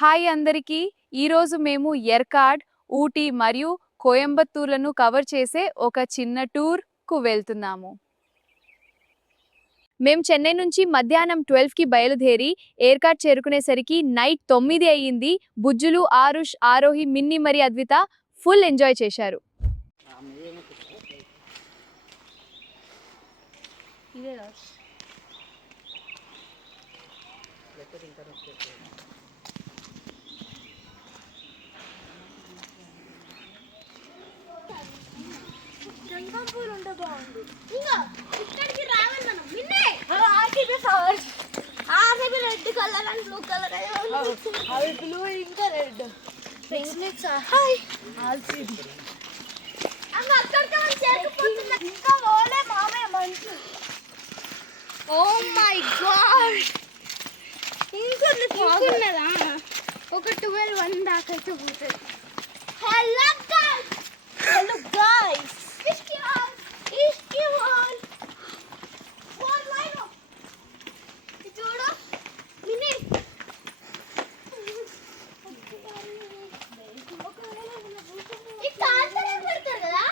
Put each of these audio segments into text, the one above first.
Hi అందరికీ. ఈరోజు మేము ఎర్కాడ్, ఊటీ మరియు కోయంబత్తూర్లను కవర్ చేసే ఒక చిన్న టూర్‌కు వెళ్తున్నాము. మేము చెన్నై నుంచి మధ్యాహ్నం 12కి బయలుదేరి ఏర్కాడ్ చేరుకునేసరికి నైట్ 9 అయ్యింది. బుజ్జులు, ఆరుష్, ఆరోహి, మిన్ని మరి అద్విత ఫుల్ ఎంజాయ్ చేశారు. గంగంపూర్ ఉంటే బాగుంది. ఇంకా ఇక్కడికి రావాలి మనం. నిన్నే RCB flowers, RCB red colour and blue colour. అవి బ్లూ ఇంకా రెడ్. Picnics hi RCB. అమ్మ అక్కడికి మనం చేరుకుపోతున్నా. ఇంకా ఓలే మామే మంచు. ఓ మై గాడ్, ఇంకున్నదా ఒక 12-1 దాకా అయితే పోతుంది. హలో గైస్, హలో గైస్, చూడు మినీ పెడతారు కదా.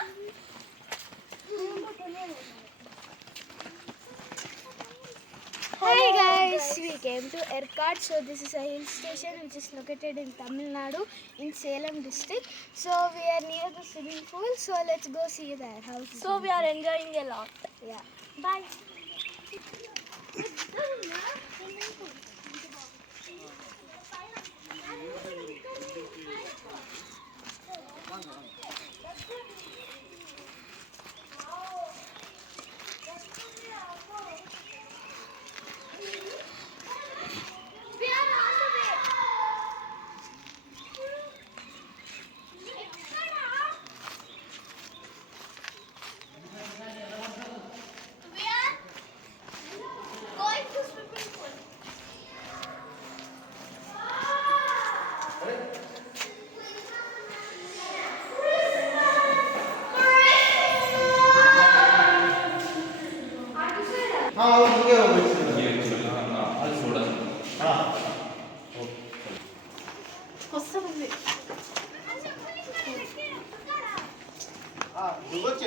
Hi guys, we came to Erkard. So this is a hill station which is located in Tamil Nadu in Salem district. So we are near the swimming pool. So let's go see there. So we are enjoying a lot. Yeah. Bye.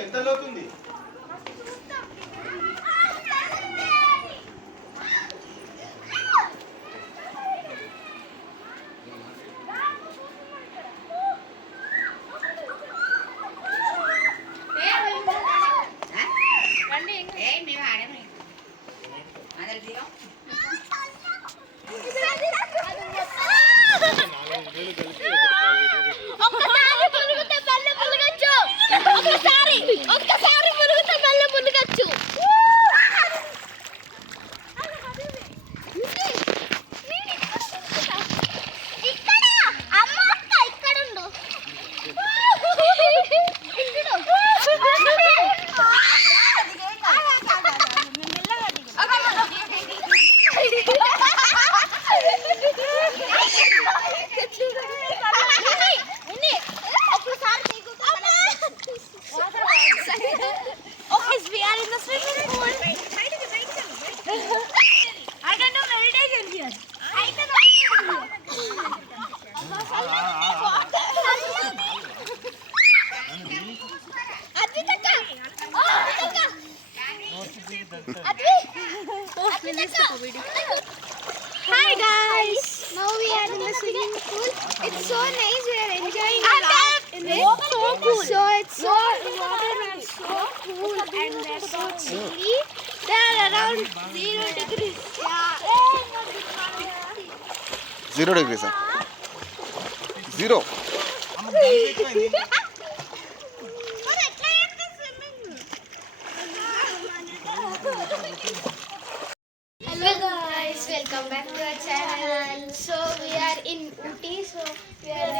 ఎంతలోతుంది? ఒక్కసారి మురుగుతే మళ్ళీ మునగచ్చు. ఇక్కడ అమ్మ అక్క ఇక్కడ ఉండు. We are in the swimming pool. I can do meditation here. I can Hi guys, now we are in the swimming pool. It's so nice. We are enjoying a lot in it. So cool. So it's so water is so cool and they're so chilly. They are around 0 degrees. Yeah. 0 degrees. 0. Hello guys, welcome back to our channel. So we are in Ooty. So we are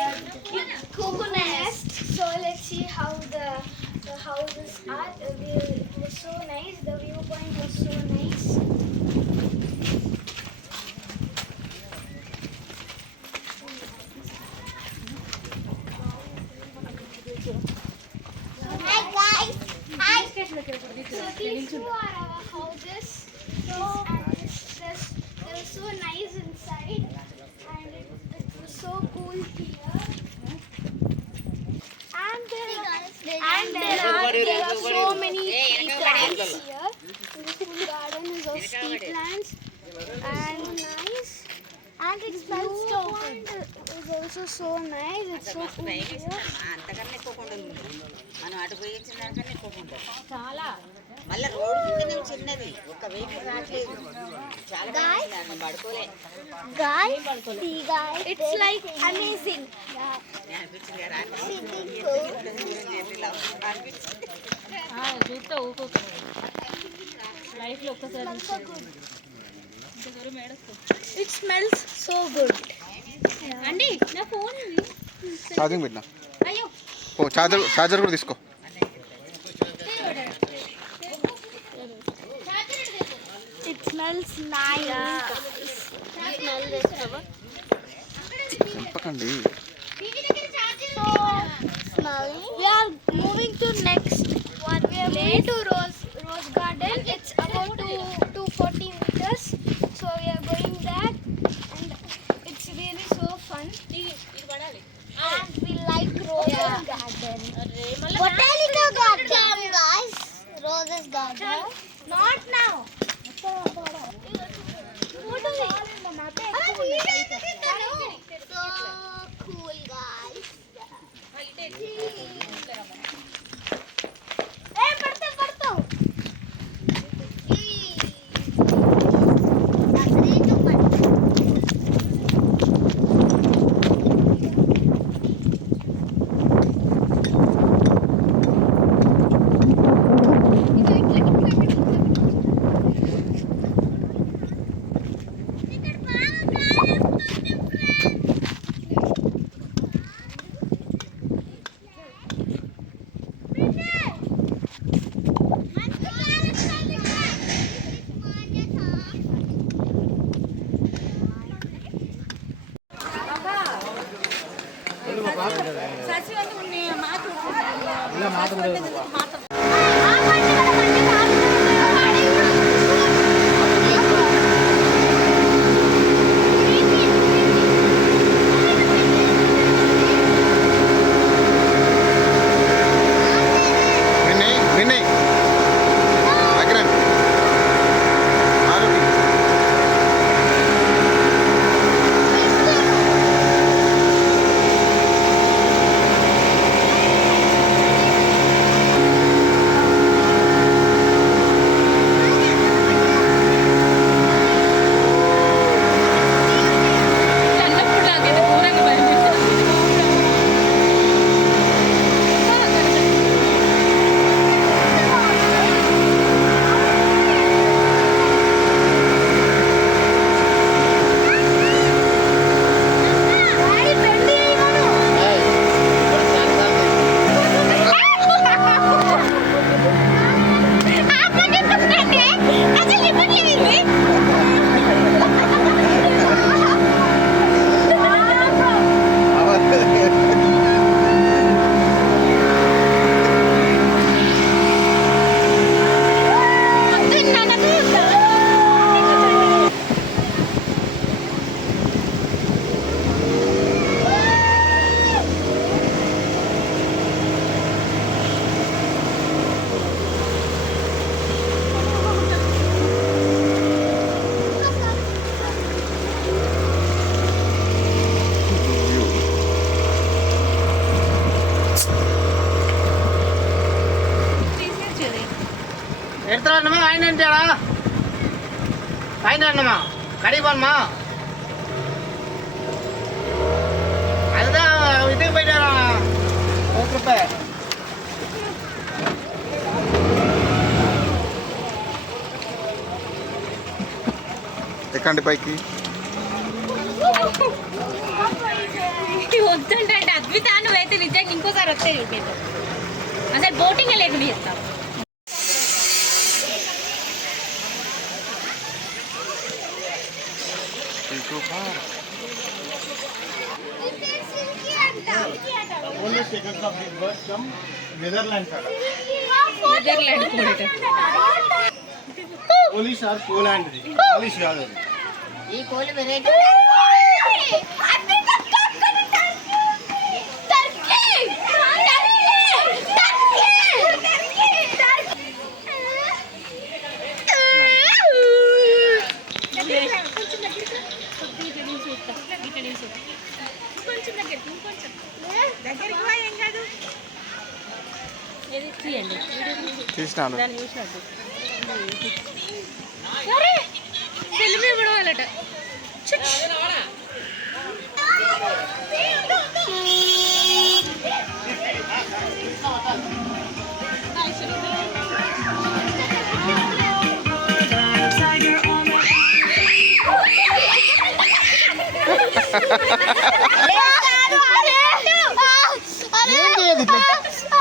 in Cuckoo Nest. So let's see how the houses are. It was so nice. The viewpoint was so nice. Hi guys. Hi. So these two are our houses. So and there was so nice inside, and it was And there are so many plants here. This whole garden is of tea plants and nice. And it smells so good. It's also so nice. It's so cool here. అంతకన్నా ఎక్కువ కొండలు ఉన్నాయి. మనం అటు పోయి వచ్చిన దానికన్నా ఎక్కువ కొండలు చాలా. మళ్ళీ రోడ్డు కిందనే చిన్నది, ఒక వెహికల్ రావట్లేదు. చాలా బాగుంది, పడుకోలే. Guys, see guys, it's like amazing. అనిపించింది చూస్తే ఊరుకోక లైఫ్లో ఒక్కసారి It smells so good. అండి నా ఫోన్ ఛార్జింగ్ పెట్టినా. అయ్యో ఓ ఛార్జర్ కూడా తీసుకో. It smells nice. Smell this cover. చంపకండి. So smelling. We are moving to next one. We are moving to Rose Garden. It's about 240 meters. So we are going there, and it's really so fun. And we like Rose Garden. Botanical Garden, guys. Roses Garden. Not now. So cool, guys. Hey, पढ़ते వినయ్ అగ్రన్ ఆరోగ్య చిన్నప్పుడు నాకైతే ఘోరంగా భయం వేసేది. எடுத்துடணுமா வாங்கிட்டு வந்துட்டியாடா வாங்கிட்டு வரணுமா கடைக்கு போகணுமா அதுதான் இதுக்கு போயிட்டு வரோம் ஓகே ఎక్కండి పైకి. వద్దంటే అద్భుత నువ్వైతే నిజంగా ఇంకోసారి వస్తే చూపేది అసలు బోటింగ్ లేకుండా చెప్తాం. Only seconds of this bird from Netherlands Netherland Polish or Poland Polish కాదు అది. ఈ కోళ్ళు వెరైటీ Turkey! దగ్గరికి ఇంకొంచెం దగ్గరికి పోయి ఏం కాదు ఏది తీయండి తీసినాను దాన్ని చూసినట్టు సరే సెల్ఫీ పడవాలట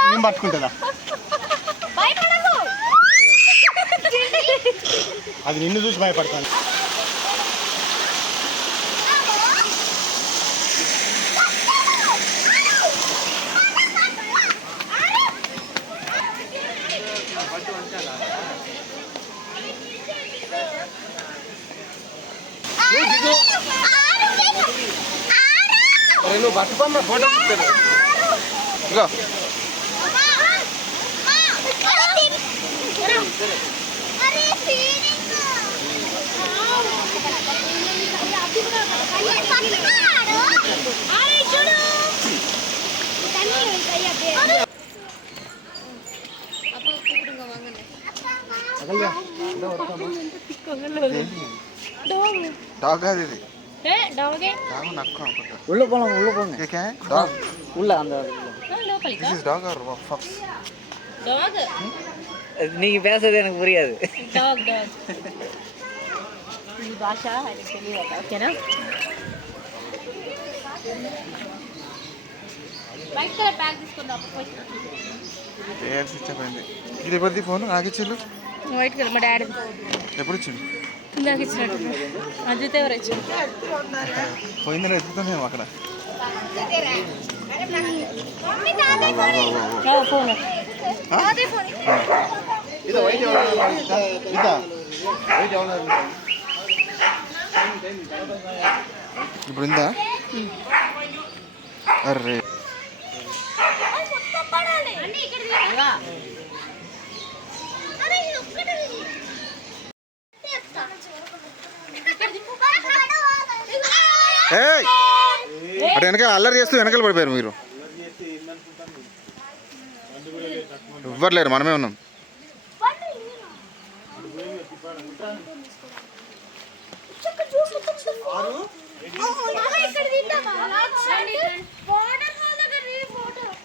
నేను పట్టుకుంటుందా అది నిన్ను చూసి భయపడతాను. నువ్వు పట్టుకోమ్మా ఫోటో తీస్తాను ఇగో డాగ్ అది ఇది డాగే డాగ్ నక్కు అనుకుంటా உள்ள போங்க కేకే డాగ్ உள்ள அந்த లోపలికి this is dog or fox dog நீங்க பேசுறது எனக்கு புரியாது డాగ్ డాగ్ ఈ భాష ఆయనకు తెలియదు ఓకేనా వైట్ కలర్ బ్యాగ్ తీసుకుందాం పేరు స్విచ్ ఆఫ్ అయింది ఇది ఎవరిది ఫోన్ నాకు ఇచ్చిళ్ళు వైట్ కలర్ మా డాడీ ఎప్పుడు ఇచ్చిండు ఇందాక ఇచ్చినట్టు అజిత్ ఎవరు ఇచ్చారు పోయిందని ఎత్తుతానేమో అక్కడ ఫోన్ ఇదా వైట్ ఇదా వైట్ ఇప్పుడు ఇందా అర్రే ఏయ్ అటు వెనక అల్లరి చేస్తూ వెనకాల పడిపోయారు మీరు ఎవ్వరు లేరు మనమే ఉన్నాం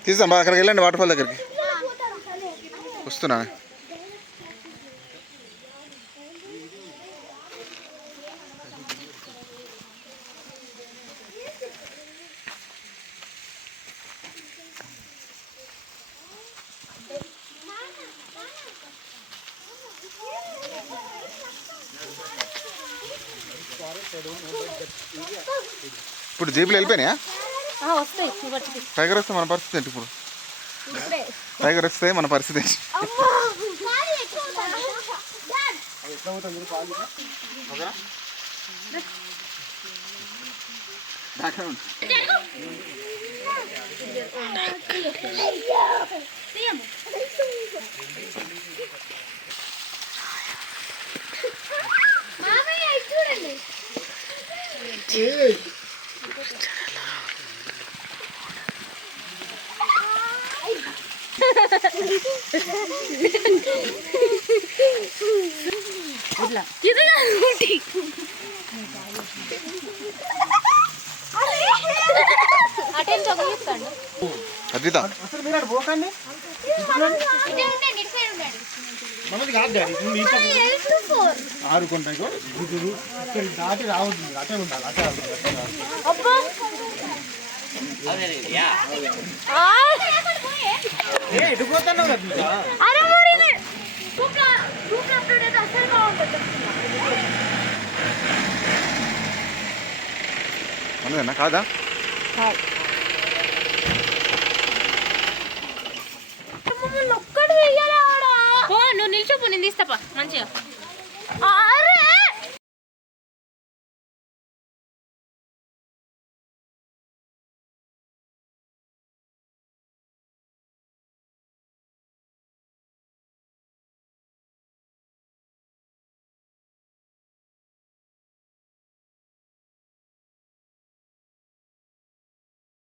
తీద్దాం బా అక్కడికి వెళ్ళండి వాటర్ ఫాల్ దగ్గరికి వస్తున్నా ఇప్పుడు జీపులు వెళ్ళిపోయినాయా వస్తాయి టైగర్ వస్తే మన పరిస్థితి ఏంటి ఇప్పుడు టైగర్ వస్తే మన పరిస్థితి ఏంటి అద్విత అసలు మీరు అటు పోకండి మనది కాదు డాడీ నువ్వు ఈ పక్క ఆరుకుంటాయి ఇక్కడ దాటి రావద్దు అటే ఉండాలి అటే ఎటు పోతున్నావు మనదేనా కాదా నువ్వు నిల్చోపు నేను తీస్తాపా మంచిగా